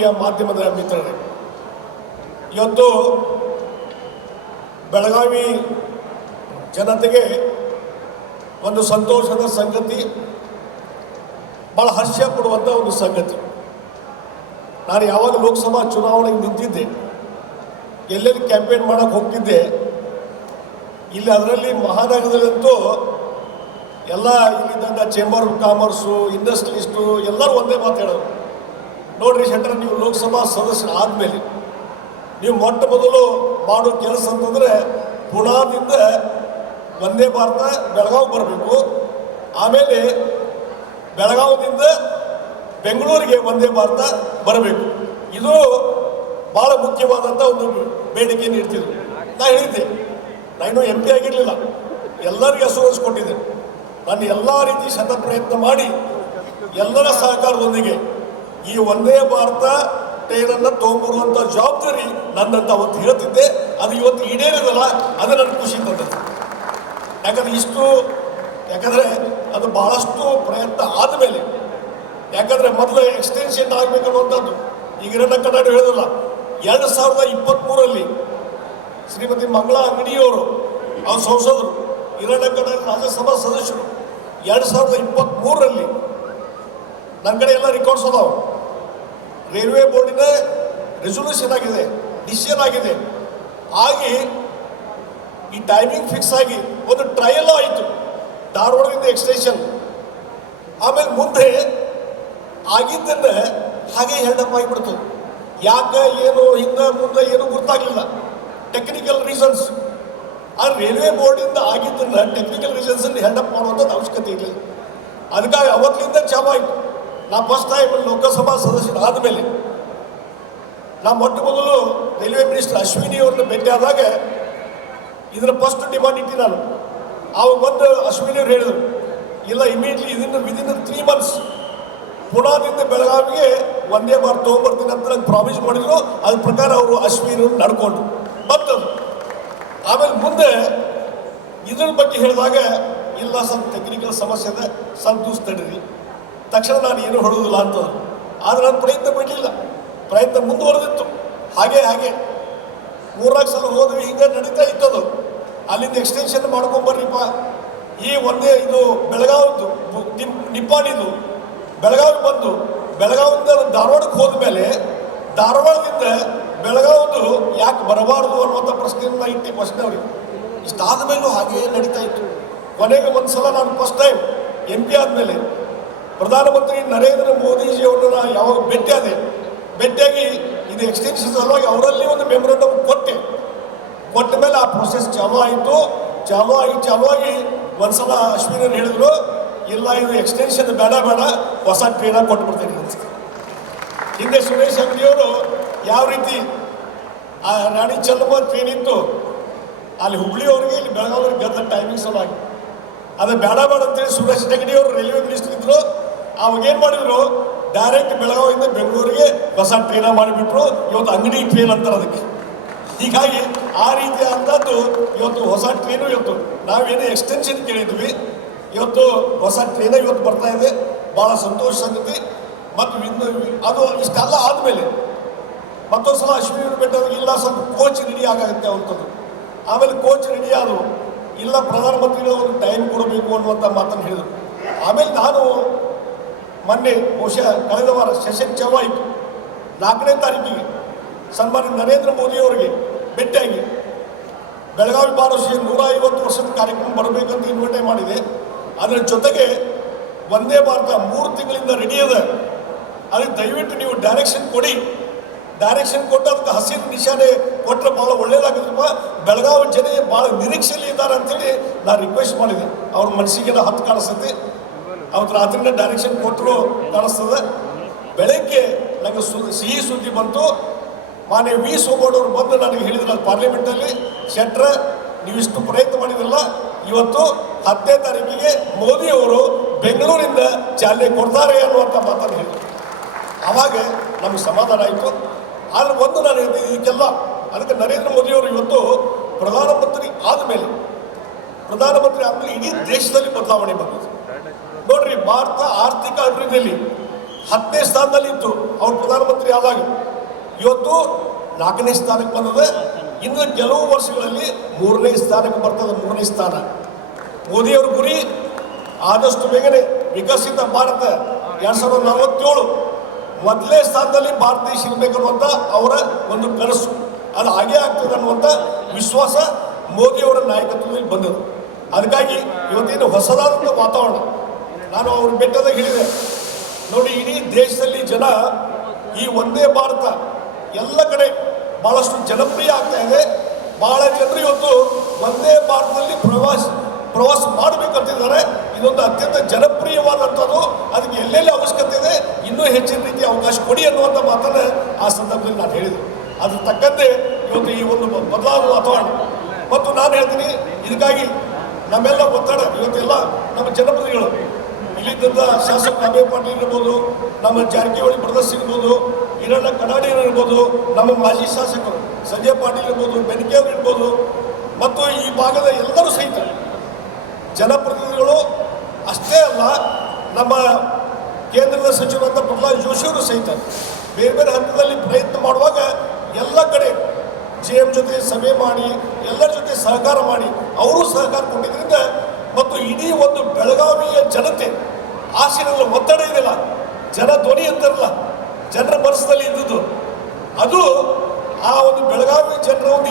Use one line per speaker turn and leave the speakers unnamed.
ಆತ್ಮೀಯ ಮಾಧ್ಯಮದ ಮಿತ್ರರೇ, ಇವತ್ತು ಬೆಳಗಾವಿ ಜನತೆಗೆ ಒಂದು ಸಂತೋಷದ ಸಂಗತಿ ಭಾಳ ಹರ್ಷ ಕೊಡುವಂಥ ಒಂದು ಸಂಗತಿ. ನಾನು ಯಾವಾಗ ಲೋಕಸಭಾ ಚುನಾವಣೆಗೆ ನಿಂತಿದ್ದೆ, ಎಲ್ಲೆಲ್ಲಿ ಕ್ಯಾಂಪೇನ್ ಮಾಡೋಕ್ಕೆ ಹೋಗ್ತಿದ್ದೆ, ಇಲ್ಲಿ ಅದರಲ್ಲಿ ಮಹಾನಗರದಲ್ಲಂತೂ ಎಲ್ಲ ಇಲ್ಲಿದ್ದಂಥ ಚೇಂಬರ್ ಆಫ್ ಕಾಮರ್ಸು ಇಂಡಸ್ಟ್ರಿಸ್ಟು ಎಲ್ಲರೂ ಒಂದೇ ಮಾತಾಡೋರು. ನೋಡ್ರಿ ಶೆಟ್ಟರ್ ನೀವು ಲೋಕಸಭಾ ಸದಸ್ಯರು ಆದಮೇಲೆ ನೀವು ಮೊಟ್ಟ ಮೊದಲು ಮಾಡೋ ಕೆಲಸ ಅಂತಂದರೆ ಪುಣಾದಿಂದ ವಂದೇ ಭಾರತ ಬೆಳಗಾವಿ ಬರಬೇಕು. ಆಮೇಲೆ ಬೆಳಗಾವಿದಿಂದ ಬೆಂಗಳೂರಿಗೆ ವಂದೇ ಭಾರತ ಬರಬೇಕು. ಇದು ಭಾಳ ಮುಖ್ಯವಾದಂಥ ಒಂದು ಬೇಡಿಕೆ ನೀಡ್ತಿದ್ರು. ನಾ ಹೇಳಿದ್ದೆ ನಾನು ಎಂ ಪಿ ಆಗಿರಲಿಲ್ಲ. ಎಲ್ಲರಿಗೆ ಹೆಸರು ನಾನು ಎಲ್ಲ ರೀತಿ ಶತ ಪ್ರಯತ್ನ ಮಾಡಿ ಎಲ್ಲರ ಸಹಕಾರದೊಂದಿಗೆ ಈ ಒಂದೇ ಭಾರತ ಟ್ರೈನನ್ನು ತೊಗೊಂಬರುವಂಥ ಜವಾಬ್ದಾರಿ ನನ್ನಂತ ಅವತ್ತು ಹೇಳ್ತಿದ್ದೆ ಅದು ಇವತ್ತು ಈಡೇರಿದಲ್ಲ, ಅದು ನನ್ನ ಖುಷಿ ತಂದದ್ದು. ಯಾಕಂದ್ರೆ ಇಷ್ಟು, ಯಾಕಂದರೆ ಅದು ಬಹಳಷ್ಟು ಪ್ರಯತ್ನ ಆದಮೇಲೆ, ಯಾಕಂದರೆ ಮೊದಲು ಎಕ್ಸ್ಟೆನ್ಷನ್ ಆಗ್ಬೇಕನ್ನುವಂಥದ್ದು. ಈಗ ನನ್ನ ಕನ್ನಡ ಹೇಳಿದಲ್ಲ. ಎರಡು ಸಾವಿರದ ಇಪ್ಪತ್ತ್ಮೂರಲ್ಲಿ ಶ್ರೀಮತಿ ಮಂಗಳಾ ಅಂಗಡಿಯವರು ಅವ್ರ ಸಂಸದರು. ಇರೋಣ ಕನ್ನಡ ರಾಜ್ಯಸಭಾ ಸದಸ್ಯರು. ಎರಡು ಸಾವಿರದ ಇಪ್ಪತ್ತ್ಮೂರರಲ್ಲಿ ನನ್ನ ಕಡೆ ಎಲ್ಲ ರೆಕಾರ್ಡ್ಸ್ ಅದಾವೆ. ರೈಲ್ವೆ ಬೋರ್ಡಿನ ರೆಸೊಲ್ಯೂಷನ್ ಆಗಿದೆ ಡಿಸಿಷನ್ ಆಗಿದೆ. ಆಗಿ ಈ ಟೈಮಿಂಗ್ ಫಿಕ್ಸ್ ಆಗಿ ಒಂದು ಟ್ರಯಲ್ ಆಯಿತು, ಧಾರವಾಡದಿಂದ ಎಕ್ಸ್ಟೆನ್ಷನ್ ಆಮೇಲೆ ಮುಂದೆ ಆಗಿದ್ದನ್ನ ಹಾಗೆ ಹೆಲ್ಡಪ್ ಆಗಿಬಿಡ್ತು. ಯಾಕೆ, ಏನು, ಹಿಂದೆ, ಮುಂದೆ ಏನು ಗೊತ್ತಾಗಲಿಲ್ಲ. ಟೆಕ್ನಿಕಲ್ ರೀಸನ್ಸ್ ಆ ರೈಲ್ವೆ ಬೋರ್ಡಿಂದ ಆಗಿದ್ದನ್ನ ಟೆಕ್ನಿಕಲ್ ರೀಸನ್ಸ್ ಹೆಲ್ಡಪ್ ಮಾಡುವಂಥದ್ದು ಅವಶ್ಯಕತೆ ಇಲ್ಲ ಅದಕ್ಕಾಗಿ ಅವತ್ತಿನಿಂದ ಚಾಲು ನಾ ಫಸ್ಟ್ ಟೈಮ್ ಲೋಕಸಭಾ ಸದಸ್ಯರಾದ ಮೇಲೆ ನಾ ಮೊಟ್ಟ ಮೊದಲು ರೈಲ್ವೆ ಮಿನಿಸ್ಟರ್ ಅಶ್ವಿನಿ ಅವ್ರನ್ನ ಆದಾಗ ಇದರ ಫಸ್ಟ್ ಡಿಮಾಂಡ್ ಇಟ್ಟಿ ನಾನು ಅವಾಗ ಬಂದು ಅಶ್ವಿನಿ ಅವ್ರು ಹೇಳಿದರು, ಇಲ್ಲ ಇಮಿಡಿಯೇಟ್ಲಿ ಇದನ್ನ ವಿದಿನ್ ತ್ರೀ ಮಂತ್ಸ್ ಪುಣಾದಿಂದ ಬೆಳಗಾವಿಗೆ ಒಂದೇ ಬಾರ್ ತೊಗೊಂಬರ್ತೀನಿ ಅಂತ ನಂಗೆ ಪ್ರಾಮಿಸ್ ಮಾಡಿದ್ರು. ಅದ್ರ ಪ್ರಕಾರ ಅವರು ಅಶ್ವಿನಿ ನಡ್ಕೊಂಡ್ರು. ಬಂತದು ಆಮೇಲೆ ಮುಂದೆ ಇದ್ರ ಬಗ್ಗೆ ಹೇಳಿದಾಗ, ಇಲ್ಲ ಸ್ವಲ್ಪ ಟೆಕ್ನಿಕಲ್ ಸಮಸ್ಯೆ ಇದೆ ತಡೀರಿ. ತಕ್ಷಣ ನಾನು ಏನು ಹೊಡೋದಿಲ್ಲ ಅಂತ. ಆದರೆ ನಾನು ಪ್ರಯತ್ನ ಬಿಡಲಿಲ್ಲ ಪ್ರಯತ್ನ ಮುಂದುವರೆದಿತ್ತು. ಹಾಗೆ ಹಾಗೆ. ಮೂರ್ನಾಲ್ಕು ಸಲ ಹೋದ್ವಿ, ಹಿಂಗೆ ನಡೀತಾ ಅದು ಅಲ್ಲಿಂದ ಎಕ್ಸ್ಟೆನ್ಷನ್ ಮಾಡ್ಕೊಂಬರ್ರಿಪ್ಪ ಈ ಒಂದೇ ಇದು ಬೆಳಗಾವಿದು ನಿಪ್ಪಾಣಿದು ಬೆಳಗಾವಿ ಬಂದು, ಬೆಳಗಾವಿಂದ ಧಾರವಾಡಕ್ಕೆ ಹೋದ್ಮೇಲೆ ಧಾರವಾಡದಿಂದ ಬೆಳಗಾವಿದು ಯಾಕೆ ಬರಬಾರ್ದು ಅನ್ನುವಂಥ ಪ್ರಶ್ನೆಯನ್ನು ಇಟ್ಟು ಪ್ರಶ್ನೆ ಅವ್ರಿಗೆ. ಇಷ್ಟಾದ ಮೇಲೂ ಹಾಗೆಯೇ ನಡೀತಾ ಇತ್ತು. ಕೊನೆಗೆ ಒಂದು ಸಲ ನಾನು ಫಸ್ಟ್ ಟೈಮ್ ಎಂ ಪಿ ಆದಮೇಲೆ ಪ್ರಧಾನಮಂತ್ರಿ ನರೇಂದ್ರ ಮೋದಿಜಿ ನಾನು ಯಾವಾಗ ಭೇಟಿಯಾದೆ ಭೇಟಿಯಾಗಿ ಇದು ಎಕ್ಸ್ಟೆನ್ಷನ್ ಸಲುವಾಗಿ ಅವರಲ್ಲಿ ಒಂದು ಮೆಮೊರಂಡಮ್ ಕೊಟ್ಟೆ. ಕೊಟ್ಟ ಮೇಲೆ ಆ ಪ್ರೊಸೆಸ್ ಚಾಲು ಆಯಿತು. ಚಾಲು ಆಗಿ ಚಾಲು ಆಗಿ ಒಂದ್ಸಲ ಅಶ್ವಿನವ್ರು ಹೇಳಿದ್ರು, ಇಲ್ಲ, ಇದು ಎಕ್ಸ್ಟೆನ್ಷನ್ ಬೇಡ ಬೇಡ, ಹೊಸ ಟ್ರೈನ ಕೊಟ್ಬಿಡ್ತೀನಿ ಅಂತ. ಹಿಂದೆ ಸುರೇಶ್ ಅಂಗಡಿಯವರು ಯಾವ ರೀತಿ ಆ ರಾಣಿ ಚೆನ್ನಮ್ಮ ಟ್ರೈನ್ ಇತ್ತು, ಅಲ್ಲಿ ಹುಬ್ಳಿಯವ್ರಿಗೆ ಇಲ್ಲಿ ಬೆಳಗಾವಿ ಗೆದ್ದ ಟೈಮಿಂಗ್ ಸಲುವಾಗಿ ಅದು ಬೇಡ ಬೇಡ ಅಂತೇಳಿ ಸುರೇಶ್ ಅವರು ರೈಲ್ವೆ ಮಿನಿಸ್ಟರ್ ಇದ್ರು. ಅವಾಗ ಏನು ಮಾಡಿದ್ರು? ಡೈರೆಕ್ಟ್ ಬೆಳಗಾವಿಯಿಂದ ಬೆಂಗಳೂರಿಗೆ ಹೊಸ ಟ್ರೈನ್ ಮಾಡಿಬಿಟ್ರು. ಇವತ್ತು ಅಂಗಡಿ ಟ್ರೈನ್ ಅಂತಾರೆ ಅದಕ್ಕೆ. ಹೀಗಾಗಿ ಆ ರೀತಿ ಅಂತದ್ದು ಇವತ್ತು ಹೊಸ ಟ್ರೈನು ಇವತ್ತು. ನಾವೇನು ಎಕ್ಸ್ಟೆನ್ಷನ್ ಕೇಳಿದ್ವಿ. ಇವತ್ತು ಹೊಸ ಟ್ರೈನ ಇವತ್ತು ಬರ್ತಾ ಇದೆ. ಭಾಳ ಸಂತೋಷ ಸಂಗತಿ. ಮತ್ತು ಇನ್ನು ಅದು ಇಷ್ಟೆಲ್ಲ ಆದಮೇಲೆ ಮತ್ತೊಂದು ಸಲ ಅಶ್ವಿನಿ ಬೆಟ್ಟದಾಗ ಇಲ್ಲ, ಸ್ವಲ್ಪ ಕೋಚ್ ರೆಡಿ ಆಗುತ್ತೆ ಅಂತದ್ದು ಆಮೇಲೆ ಕೋಚ್ ರೆಡಿ ಆದವು ಇಲ್ಲ ಪ್ರಧಾನಮಂತ್ರಿಗಳು ಒಂದು ಟೈಮ್ ಕೊಡಬೇಕು ಅನ್ನುವಂಥ ಮಾತನ್ನು ಹೇಳಿದರು. ಆಮೇಲೆ ನಾನು ಮೊನ್ನೆ ಬಹುಶಃ ಕಳೆದ ವಾರ ಸೆಷನ್ ಚಾಲು ಆಯಿತು ನಾಲ್ಕನೇ ತಾರೀಕಿಗೆ ಸನ್ಮಾನ್ಯ ನರೇಂದ್ರ ಮೋದಿಯವರಿಗೆ ಭೇಟಿಯಾಗಿ ಬೆಳಗಾವಿ ಪಾರಸಿಯ ನೂರ ಐವತ್ತು ವರ್ಷದ ಕಾರ್ಯಕ್ರಮ ಬರಬೇಕಂತ ಇನ್ವೈಟ್ ಮಾಡಿದೆ. ಅದರ ಜೊತೆಗೆ ವಂದೇ ಭಾರತ ಮೂರು ತಿಂಗಳಿಂದ ರೆಡಿ ಅದ ಅದಕ್ಕೆ ದಯವಿಟ್ಟು ನೀವು ಡೈರೆಕ್ಷನ್ ಕೊಡಿ. ಡೈರೆಕ್ಷನ್ ಕೊಟ್ಟು ಅದಕ್ಕೆ ಹಸಿರು ನಿಶಾನೆ ಕೊಟ್ಟರೆ ಭಾಳ ಒಳ್ಳೇದಾಗುತ್ತಪ್ಪ ಬೆಳಗಾವಿ ಜನ ಭಾಳ ನಿರೀಕ್ಷೆಯಲ್ಲಿ ಇದ್ದಾರೆ ಅಂತೇಳಿ ನಾನು ರಿಕ್ವೆಸ್ಟ್ ಮಾಡಿದೆ. ಅವ್ರ ಮನಸ್ಸಿಗೆಲ್ಲ ಹತ್ತು ಕಾಣಿಸ್ತೈತಿ. ಅವತ್ತು ರಾತ್ರಿನೇ ಡೈರೆಕ್ಷನ್ ಕೊಟ್ಟರು ಕಾಣಿಸ್ತದೆ ಬೆಳಗ್ಗೆ ನನಗೆ ಸು, ಸಿಹಿ ಸುದ್ದಿ ಬಂತು. ಮಾನ್ಯ ವಿ ಸೋಗೌಡವರು ಬಂದು ನನಗೆ ಹೇಳಿದ್ರು ಪಾರ್ಲಿಮೆಂಟಲ್ಲಿ ಶೆಟ್ರ, ನೀವು ಇಷ್ಟು ಪ್ರಯತ್ನ ಮಾಡಿದ್ರಲ್ಲ, ಇವತ್ತು ಹತ್ತನೇ ತಾರೀಕಿಗೆ ಮೋದಿಯವರು ಬೆಂಗಳೂರಿಂದ ಚಾಲನೆ ಕೊಡ್ತಾರೆ ಅನ್ನುವಂಥ ಮಾತನ್ನು ಹೇಳಿದರು. ಆವಾಗ ನಮಗೆ ಸಮಾಧಾನ ಆಯಿತು. ಆದರೆ ಒಂದು ನಾನು ಇದಕ್ಕೆಲ್ಲ ಅದಕ್ಕೆ ನರೇಂದ್ರ ಮೋದಿಯವರು ಇವತ್ತು ಪ್ರಧಾನಮಂತ್ರಿ ಆದಮೇಲೆ ಪ್ರಧಾನಮಂತ್ರಿ ಆದಮೇಲೆ ಇಡೀ ದೇಶದಲ್ಲಿ ಬದಲಾವಣೆ ಬಂದಿದೆ. ನೋಡ್ರಿ, ಭಾರತ ಆರ್ಥಿಕ ಅಭಿವೃದ್ಧಿಯಲ್ಲಿ ಹತ್ತನೇ ಸ್ಥಾನದಲ್ಲಿ ಇತ್ತು ಅವ್ರು ಪ್ರಧಾನಮಂತ್ರಿ ಆದಾಗ. ಇವತ್ತು ನಾಲ್ಕನೇ ಸ್ಥಾನಕ್ಕೆ ಬಂದದೆ. ಇನ್ನು ಕೆಲವು ವರ್ಷಗಳಲ್ಲಿ ಮೂರನೇ ಸ್ಥಾನಕ್ಕೆ ಬರ್ತದೆ, ಮೂರನೇ ಸ್ಥಾನ. ಮೋದಿಯವ್ರ ಗುರಿ ಆದಷ್ಟು ಬೇಗನೆ ವಿಕಸಿತ ಭಾರತ ಎರಡ್ ಸಾವಿರದ ನಲವತ್ತೇಳು ಮೊದಲನೇ ಸ್ಥಾನದಲ್ಲಿ ಭಾರತ ದೇಶ ಇರಬೇಕನ್ನುವಂಥ ಅವರ ಒಂದು ಕನಸು. ಅದು ಹಾಗೆ ಆಗ್ತದೆ ಅನ್ನುವಂಥ ವಿಶ್ವಾಸ ಮೋದಿಯವರ ನಾಯಕತ್ವದಲ್ಲಿ ಬಂದದ್ದು. ಅದಕ್ಕಾಗಿ ಇವತ್ತೇನು ಹೊಸದಾದಂಥ ವಾತಾವರಣ ನಾನು ಅವ್ರ ಬೆಟ್ಟದಾಗ ಹೇಳಿದೆ. ನೋಡಿ, ಇಡೀ ದೇಶದಲ್ಲಿ ಜನ ಈ ಒಂದೇ ಭಾರತ, ಎಲ್ಲ ಕಡೆ ಬಹಳಷ್ಟು ಜನಪ್ರಿಯ ಆಗ್ತಾ ಇದೆ. ಬಹಳ ಜನರು ಇವತ್ತು ಒಂದೇ ಭಾರತದಲ್ಲಿ ಪ್ರವಾಸ ಪ್ರವಾಸ ಮಾಡಬೇಕಂತಿದ್ದಾರೆ ಇದೊಂದು ಅತ್ಯಂತ ಜನಪ್ರಿಯವಾದಂಥದ್ದು. ಅದಕ್ಕೆ ಎಲ್ಲೆಲ್ಲಿ ಅವಶ್ಯಕತೆ ಇದೆ, ಇನ್ನೂ ಹೆಚ್ಚಿನ ರೀತಿ ಅವಕಾಶ ಕೊಡಿ ಅನ್ನುವಂಥ ಮಾತನ್ನು ಆ ಸಂದರ್ಭದಲ್ಲಿ ನಾನು ಹೇಳಿದೆ. ಅದ್ರ ತಕ್ಕಂತೆ ಇವತ್ತು ಈ ಒಂದು ಬದಲಾದ ವಾತಾವರಣ. ಮತ್ತು ನಾನು ಹೇಳ್ತೀನಿ, ಇದಕ್ಕಾಗಿ ನಮ್ಮೆಲ್ಲ ಒತ್ತಡ, ಇವತ್ತೆಲ್ಲ ನಮ್ಮ ಜನಪ್ರತಿನಿಧಿಗಳು ಇಲ್ಲಿದ್ದಂಥ ಶಾಸಕ ಅಭಯ ಪಾಟೀಲ್ ಇರ್ಬೋದು, ನಮ್ಮ ಜಾರಕಿಹೊಳಿ ಬ್ರದರ್ಸ್ ಇರ್ಬೋದು ಹಿರಣ್ಣ ಕಡಾಡಿ ಇರ್ಬೋದು, ನಮ್ಮ ಮಾಜಿ ಶಾಸಕರು ಸಂಜಯ್ ಪಾಟೀಲ್ ಇರ್ಬೋದು, ಬೆನಕೆ ಅವರು ಇರ್ಬೋದು, ಮತ್ತು ಈ ಭಾಗದ ಎಲ್ಲರೂ ಸಹಿತ ಜನಪ್ರತಿನಿಧಿಗಳು ಅಷ್ಟೇ ಅಲ್ಲ, ನಮ್ಮ ಕೇಂದ್ರದ ಸಚಿವರಾದ ಪ್ರಹ್ಲಾದ್ ಜೋಶಿಯವರು ಸಹಿತ ಬೇರೆ ಬೇರೆ ಹಂತದಲ್ಲಿ ಪ್ರಯತ್ನ ಮಾಡುವಾಗ ಎಲ್ಲ ಕಡೆ ಜಿ ಎಂ ಜೊತೆ ಸಭೆ ಮಾಡಿ, ಎಲ್ಲರ ಜೊತೆ ಸಹಕಾರ ಮಾಡಿ, ಅವರು ಸಹಕಾರ ಕೊಟ್ಟಿದ್ದರಿಂದ ಮತ್ತು ಇಡೀ ಒಂದು ಬೆಳಗಾವಿಯ ಜನತೆ ಆಶೀರ್ವಾದ ಒತ್ತಡ ಇದಿಲ್ಲ ಜನ ಧ್ವನಿ ಅಂತಾರಲ್ಲ ಜನರ ಮನಸ್ಸಿನಲ್ಲಿ ಇದ್ದುದು. ಅದು ಆ ಒಂದು ಬೆಳಗಾವಿ ಜನರ ಒಂದು